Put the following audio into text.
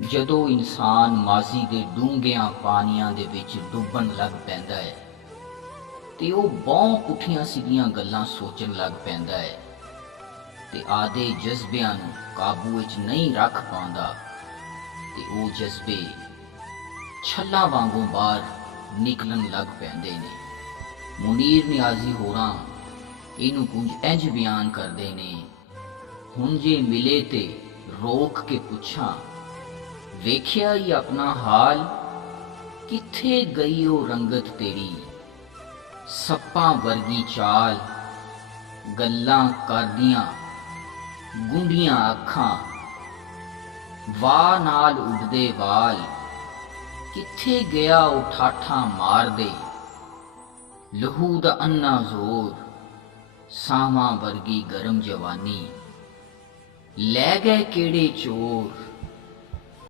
ਜਦੋਂ ਇਨਸਾਨ ਮਾਜ਼ੀ ਦੇ ਡੂੰਘਿਆਂ ਪਾਣੀਆਂ ਦੇ ਵਿੱਚ ਡੁੱਬਣ ਲੱਗ ਪੈਂਦਾ ਹੈ ਤੇ ਉਹ ਬਹੁਤ ਪੁੱਠੀਆਂ ਸਿੱਧੀਆਂ ਗੱਲਾਂ ਸੋਚਣ ਲੱਗ ਪੈਂਦਾ ਹੈ ਤੇ ਆਦੇ ਜਜ਼ਬਿਆਂ ਨੂੰ ਕਾਬੂ ਵਿੱਚ ਨਹੀਂ ਰੱਖ ਪਾਉਂਦਾ ਤੇ ਉਹ ਜਜ਼ਬੇ ਛੱਲਾਂ ਵਾਂਗੂ ਬਾਹਰ ਨਿਕਲਣ ਲੱਗ ਪੈਂਦੇ ਨੇ। ਮੁਨੀਰ ਨਿਆਜ਼ੀ ਹੋਰਾਂ ਇਹਨੂੰ ਕੁਝ ਇੰਝ ਬਿਆਨ ਕਰਦੇ ਨੇ, ਹੁਣ ਜੇ ਮਿਲੇ ਤੇ ਰੋਕ ਕੇ ਪੁੱਛਾਂ, ਵੇਖਿਆ ਹੀ ਆਪਣਾ ਹਾਲ, ਕਿੱਥੇ ਗਈ ਉਹ ਰੰਗਤ ਤੇਰੀ, ਸੱਪਾਂ ਵਰਗੀ ਚਾਲ, ਗੱਲਾਂ ਕਰਦੀਆਂ ਗੁੰਡੀਆਂ ਅੱਖਾਂ, ਵਾਹ ਨਾਲ ਉੱਡਦੇ ਵਾਲ, ਕਿੱਥੇ ਗਿਆ ਉਹ ਠਾਠਾਂ ਮਾਰਦੇ, ਲਹੂ ਦਾ ਅੰਨਾ ਜ਼ੋਰ, ਸਾਵਾਂ ਵਰਗੀ ਗਰਮ ਜਵਾਨੀ, ਲੈ ਗਏ ਕਿਹੜੇ ਚੋਰ।